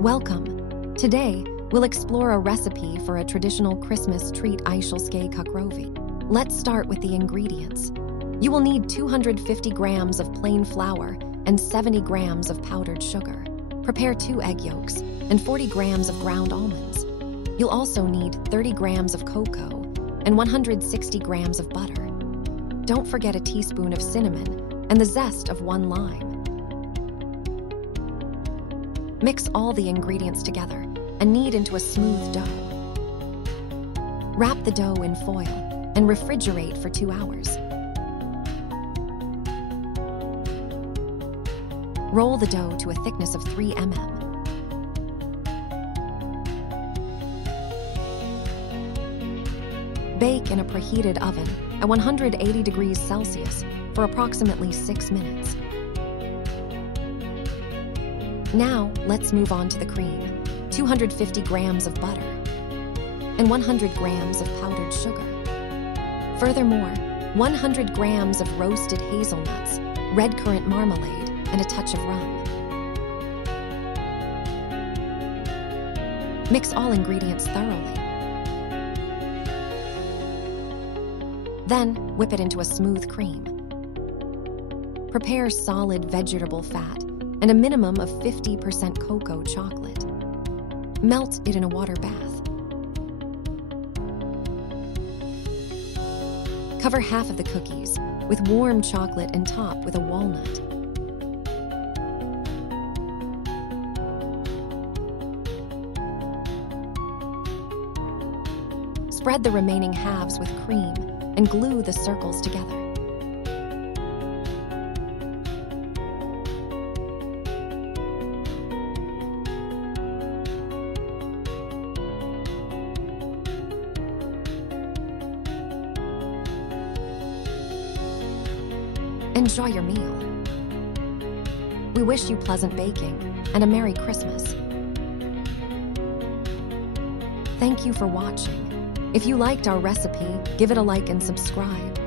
Welcome. Today, we'll explore a recipe for a traditional Christmas treat Ischel Cookies. Let's start with the ingredients. You will need 250 grams of plain flour and 70 grams of powdered sugar. Prepare 2 egg yolks and 40 grams of ground almonds. You'll also need 30 grams of cocoa and 160 grams of butter. Don't forget a teaspoon of cinnamon and the zest of 1 lime. Mix all the ingredients together and knead into a smooth dough. Wrap the dough in foil and refrigerate for 2 hours. Roll the dough to a thickness of 3 mm. Bake in a preheated oven at 180 degrees Celsius for approximately 6 minutes. Now, let's move on to the cream. 250 grams of butter and 100 grams of powdered sugar. Furthermore, 100 grams of roasted hazelnuts, red currant marmalade, and a touch of rum. Mix all ingredients thoroughly. Then, whip it into a smooth cream. Prepare solid vegetable fat and a minimum of 50% cocoa chocolate. Melt it in a water bath. Cover half of the cookies with warm chocolate and top with a walnut. Spread the remaining halves with cream and glue the circles together. Enjoy your meal. We wish you pleasant baking and a Merry Christmas. Thank you for watching. If you liked our recipe, give it a like and subscribe.